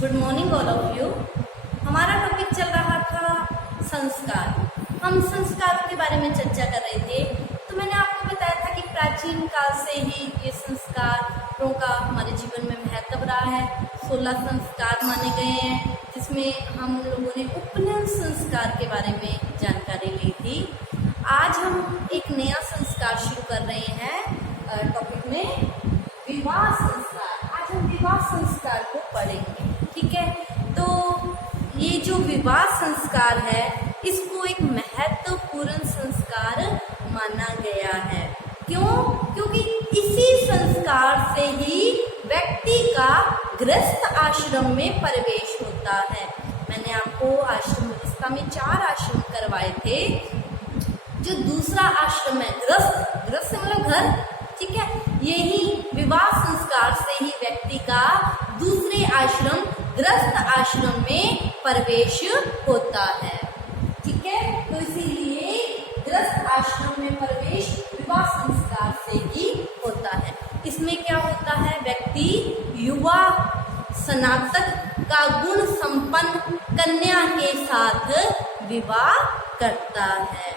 Good morning all of you. हमारा topic चल रहा था संस्कार। हम संस्कारों के बारे में चर्चा कर रहे थे। तो मैंने आपको बताया था कि प्राचीन काल से ही ये संस्कारों का हमारे जीवन में महत्व रहा है। 16 संस्कार माने गए हैं, जिसमें हम लोगों ने उपनयन संस्कार के बारे में जानकारी ली थी। आज हम एक नया संस्कार शुरू कर रहे हैं टॉपिक में, विवाह संस्कार। आज हम विवाह संस्कार को पढ़ेंगे, ठीक है। तो ये जो विवाह संस्कार है, इसको एक महत्वपूर्ण संस्कार माना गया है। क्यों? क्योंकि इसी संस्कार से ही व्यक्ति का गृहस्थ आश्रम में प्रवेश होता है। मैंने आपको आश्रम व्यवस्था में 4 आश्रम करवाए थे। जो दूसरा आश्रम है गृहस्थ मतलब घर, ठीक है। यही विवाह संस्कार से ही व्यक्ति का दूसरे आश्रम गृहस्थ आश्रम में प्रवेश होता है, ठीक है। तो इसीलिए गृहस्थ आश्रम में प्रवेश विवाह संस्कार से ही होता है। इसमें क्या होता है? व्यक्ति युवा स्नातक का गुण संपन्न कन्या के साथ विवाह करता है,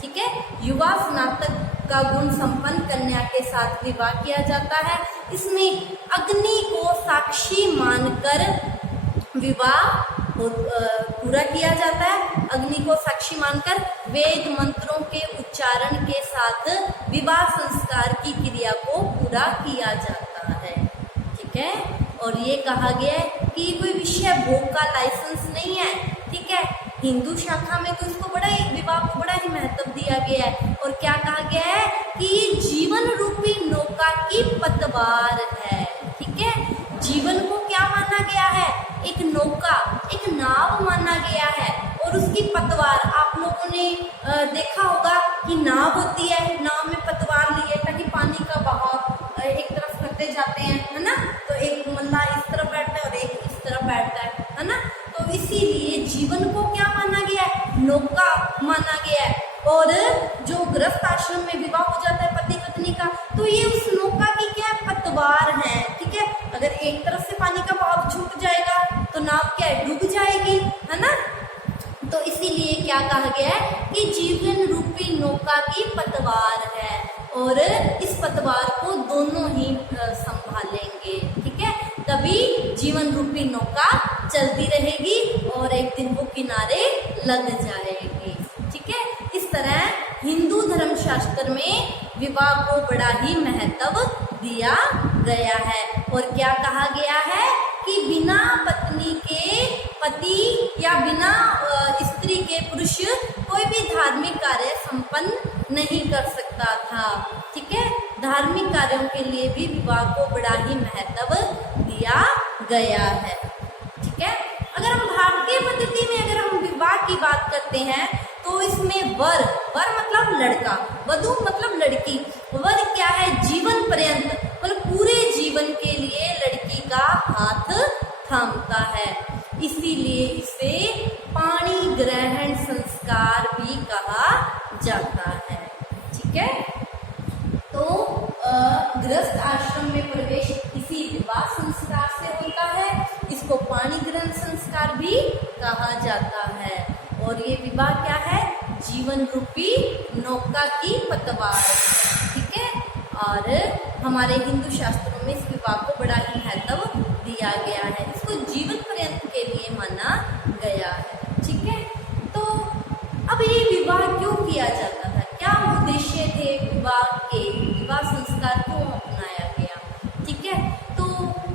ठीक है। युवा स्नातक का गुण संपन्न कन्या के साथ विवाह किया जाता है। इसमें अग्नि को साक्षी मानकर विवाह पूरा किया जाता है। अग्नि को साक्षी मानकर वेद मंत्रों के उच्चारण के साथ विवाह संस्कार की क्रिया को पूरा किया जाता है, ठीक है। और ये कहा गया है कि कोई विषय भोग का लाइसेंस नहीं है, ठीक है। हिंदू शाखा में तो इसको विवाह को बड़ा ही महत्व दिया गया है। और क्या कहा गया है कि ये जीवन रूपी नौका की पतवार है, ठीक है। जीवन को क्या माना गया है? एक नौका, एक नाव माना गया है। और उसकी पतवार, आप लोगों ने देखा होगा कि नाव होती है, नाव में पतवार लिए ताकि पानी का बहाव एक तरफ करते जाते हैं, है ना। तो एक मल्ला इस तरफ बैठता है और एक इस तरफ बैठता है ना। तो इसीलिए जीवन को क्या माना गया है? नौका माना गया है। और जो गृहस्थ आश्रम में विवाह हो जाता है पति पत्नी का, तो ये उस नौका की क्या है? पतवार है, ठीक है। अगर एक तरफ से पानी का बहाव छूट जाएगा तो नाव क्या है? डूब जाएगी, है ना। तो इसीलिए क्या कहा गया है कि जीवन रूपी नौका की पतवार है। और इस पतवार को दोनों ही संभालेंगे, ठीक है। तभी जीवन रूपी नौका चलती रहेगी और एक दिन वो किनारे लग जाएगी, ठीक है। इस तरह हिंदू धर्मशास्त्र में विवाह को बड़ा ही महत्व दिया गया है। और क्या कहा गया है कि बिना पत्नी के पति या बिना स्त्री के पुरुष कोई भी धार्मिक कार्य संपन्न नहीं कर सकता था, ठीक है। धार्मिक कार्यों के लिए भी विवाह को बड़ा ही महत्व दिया गया है, ठीक है। अगर हम भारतीय पद्धति में अगर हम विवाह की बात करते हैं तो इसमें वर मतलब लड़का, वधू मतलब लड़की। वर क्या है? जीवन पर्यंत मतलब पूरे जीवन के लिए लड़की का हाथ थामता है। इसीलिए इसे पाणी ग्रहण संस्कार भी कहा जाता है, ठीक है। तो गृहस्थ आश्रम में प्रवेश इसी विवाह संस्कार से होता है। इसको पाणी ग्रहण संस्कार भी कहा जाता है। और ये विवाह क्या है? जीवन रूपी नौका की पतवार, ठीक है। और हमारे हिंदू शास्त्रों में इस विवाह को बड़ा ही महत्व दिया गया है। इसको जीवन पर्यंत के लिए माना गया है, ठीक है। तो अब ये विवाह क्यों किया जाता था? क्या उद्देश्य थे विवाह के? विवाह संस्कार क्यों अपनाया गया, ठीक है। तो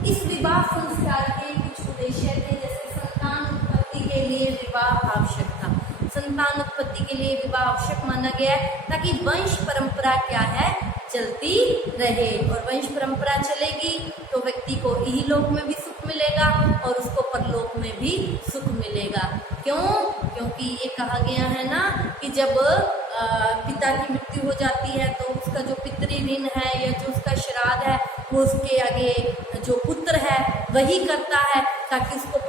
इस विवाह संस्कार के कुछ उद्देश्य थे, जैसे संतान उत्पत्ति के लिए विवाह आवश्यक था। संतान उत्पत्ति के लिए विवाह आवश्यक माना गया है ताकि वंश परंपरा क्या है? चलती रहे। और वंश परंपरा चलेगी तो व्यक्ति को इहलोक में भी सुख मिलेगा और उसको परलोक में भी सुख मिलेगा। क्यों? क्योंकि ये कहा गया है ना कि जब पिता की मृत्यु हो जाती है तो उसका जो पितृ ऋण है या जो उसका श्राद्ध है वो उसके आगे जो पुत्र है वही करता है, ताकि उसको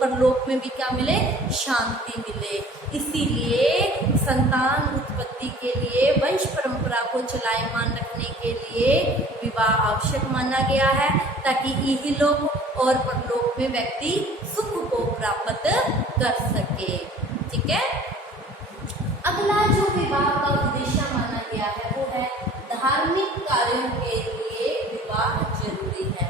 परलोक में भी क्या मिले? शांति मिले। इसीलिए संतान उत्पत्ति के लिए, वंश परंपरा को चलायमान रखने के लिए विवाह आवश्यक माना गया है, ताकि इहलोक और परलोक में व्यक्ति सुख को प्राप्त कर सके। ठीक है। अगला जो विवाह का उद्देश्य माना गया है वो है धार्मिक कार्यों के लिए विवाह जरूरी है।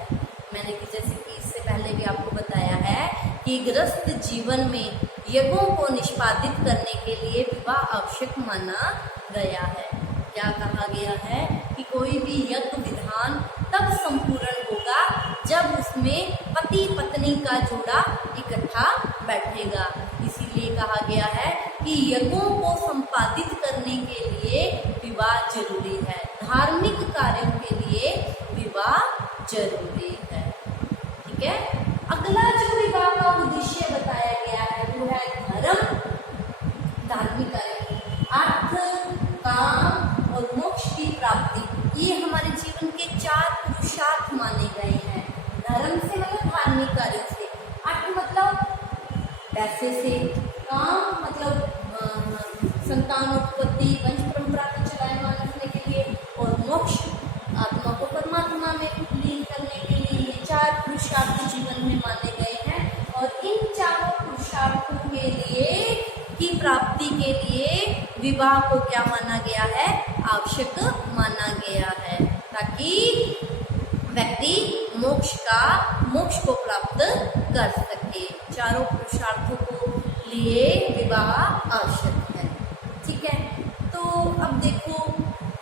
मैंने कि जैसे कि इससे पहले भी आपको बताया है कि गृहस्थ जीवन में यज्ञों को निष्पादित करने के लिए विवाह आवश्यक माना गया है। क्या कहा गया है कि कोई भी यज्ञ विधान तब संपूर्ण होगा जब उसमें पति पत्नी का जोड़ा इकट्ठा बैठेगा। इसीलिए कहा गया है कि यज्ञों को संपादित करने के लिए विवाह जरूरी है, धार्मिक कार्यों के लिए विवाह जरूरी है। ठीक है। अगला जो विवाह का उद्देश्य बताया गया है वो है धर्म, धार्मिक कार्य, अर्थ, काम और मोक्ष की प्राप्ति। ये हमारे जीवन के 4 पुरुषार्थ माने गए हैं। धर्म से मतलब धार्मिक कार्यों से, अर्थ मतलब पैसे से, काम मतलब संतान उत्पत्ति वंश परंपरा को चलायमान रखने के लिए, और मोक्ष आत्मा को परमात्मा में लीन करने के लिए। ये 4 पुरुषार्थ जीवन में माने गए हैं और इन 4 पुरुषार्थों के लिए की प्राप्ति के लिए विवाह को क्या माना गया है, आवश्यक माना गया है, ताकि व्यक्ति मोक्ष को प्राप्त कर सके। चारों पुरुषार्थों को लिए विवाह आवश्यक है। ठीक है। तो अब देखो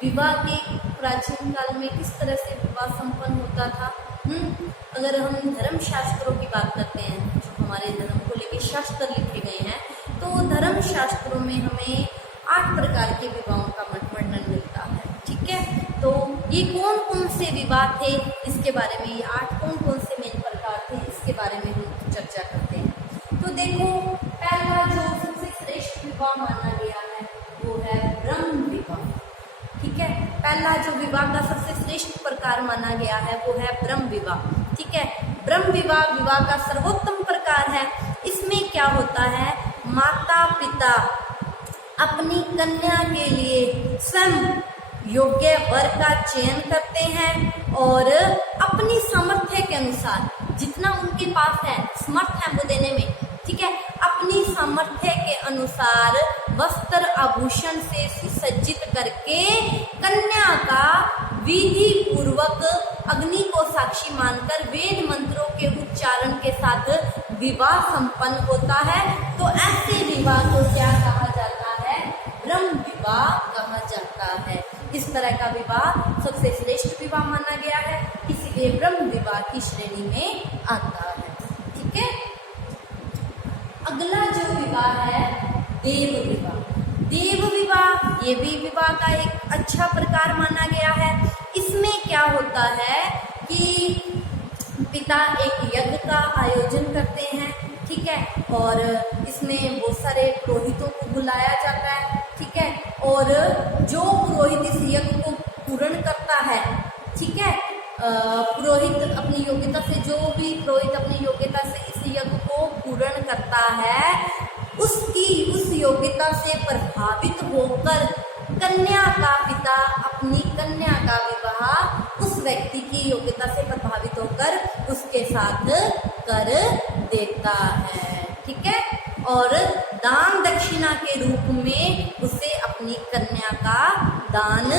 विवाह के प्राचीन काल में किस तरह से विवाह संपन्न होता था। अगर हम धर्म शास्त्रों की बात करते हैं, जो हमारे धर्म को लेकर शास्त्र लिखे गए हैं, तो धर्म शास्त्रों में हमें 8 प्रकार के विवाहों का वर्णन मिलता है। ठीक है। तो ये कौन कौन से विवाह थे इसके बारे में, ये 8 कौन कौन से मेन प्रकार थे इसके बारे में हम चर्चा करते हैं। तो देखो पहला जो सबसे श्रेष्ठ विवाह माना गया है वो है ब्रह्म विवाह। ठीक है। पहला जो विवाह का सबसे श्रेष्ठ प्रकार माना गया है वो है ब्रह्म विवाह। ठीक है। ब्रह्म विवाह विवाह का सर्वोत्तम प्रकार है। इसमें क्या होता है, माता पिता अपनी कन्या के लिए स्वयं योग्य वर का चयन करते हैं और अपनी सामर्थ्य के अनुसार, जितना उनके पास है, समर्थ है वो देने में, ठीक है, अपनी सामर्थ्य के अनुसार वस्त्र आभूषण से सुसज्जित करके कन्या का विधि पूर्वक अग्नि को साक्षी मानकर वेद मंत्रों के उच्चारण के साथ विवाह संपन्न होता है। तो ऐसे विवाह को क्या कहा जाता है, ब्रह्म विवाह कहा जाता है। इस तरह का विवाह सबसे श्रेष्ठ विवाह माना गया है, इसीलिए ब्रह्म विवाह की श्रेणी में आता है। ठीक है। अगला जो विवाह है देव विवाह। देव विवाह ये भी विवाह का एक अच्छा प्रकार माना गया है। इसमें क्या होता है कि पिता एक यज्ञ का आयोजन करते हैं, ठीक है, और इसमें बहुत सारे पुरोहितों को बुलाया जाता है, ठीक है, और जो पुरोहित इस यज्ञ को पूर्ण करता है, ठीक है, पुरोहित अपनी योग्यता से, जो भी पुरोहित अपनी योग्यता से इस यज्ञ को पूर्ण करता है, उसकी उस योग्यता से प्रभावित होकर कन्या का पिता अपनी कन्या का विवाह उस व्यक्ति की योग्यता से प्रभावित होकर उसके साथ कर देता है। ठीक है। और दान दक्षिणा के रूप में उसे अपनी कन्या का दान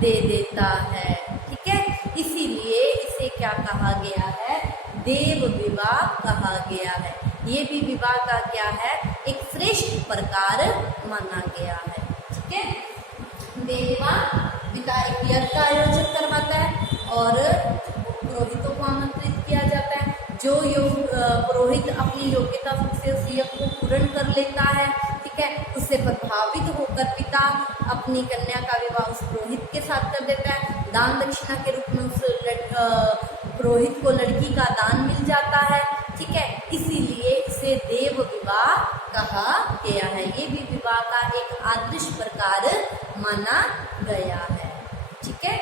दे देता है। ठीक है। इसीलिए इसे क्या कहा गया है, देव विवाह कहा गया है। ये भी विवाह का क्या है, एक श्रेष्ठ प्रकार माना गया है। ठीक है। देव विवाह, पिता एक यज्ञ का आयोजन करवाता है और पुरोहितों को आमंत्रित किया जाता है। जो पुरोहित अपनी योग्यता से उस यज्ञ को पूर्ण कर लेता है, ठीक है, उससे प्रभावित होकर पिता अपनी कन्या का विवाह उस पुरोहित के साथ कर देता है। दान दक्षिणा के रूप में उस पुरोहित को लड़की का दान मिल जाता है। ठीक है। इसीलिए इसे देव विवाह कहा गया है। ये भी विवाह का एक आदर्श प्रकार माना गया है। ठीक है।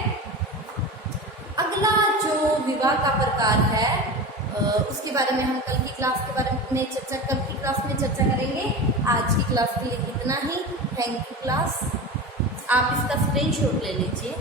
अगला जो विवाह का प्रकार है उसके बारे में हम कल की क्लास में चर्चा करेंगे। आज की क्लास के लिए इतना ही। Thank you class. आप इसका स्क्रीनशॉट ले लीजिए।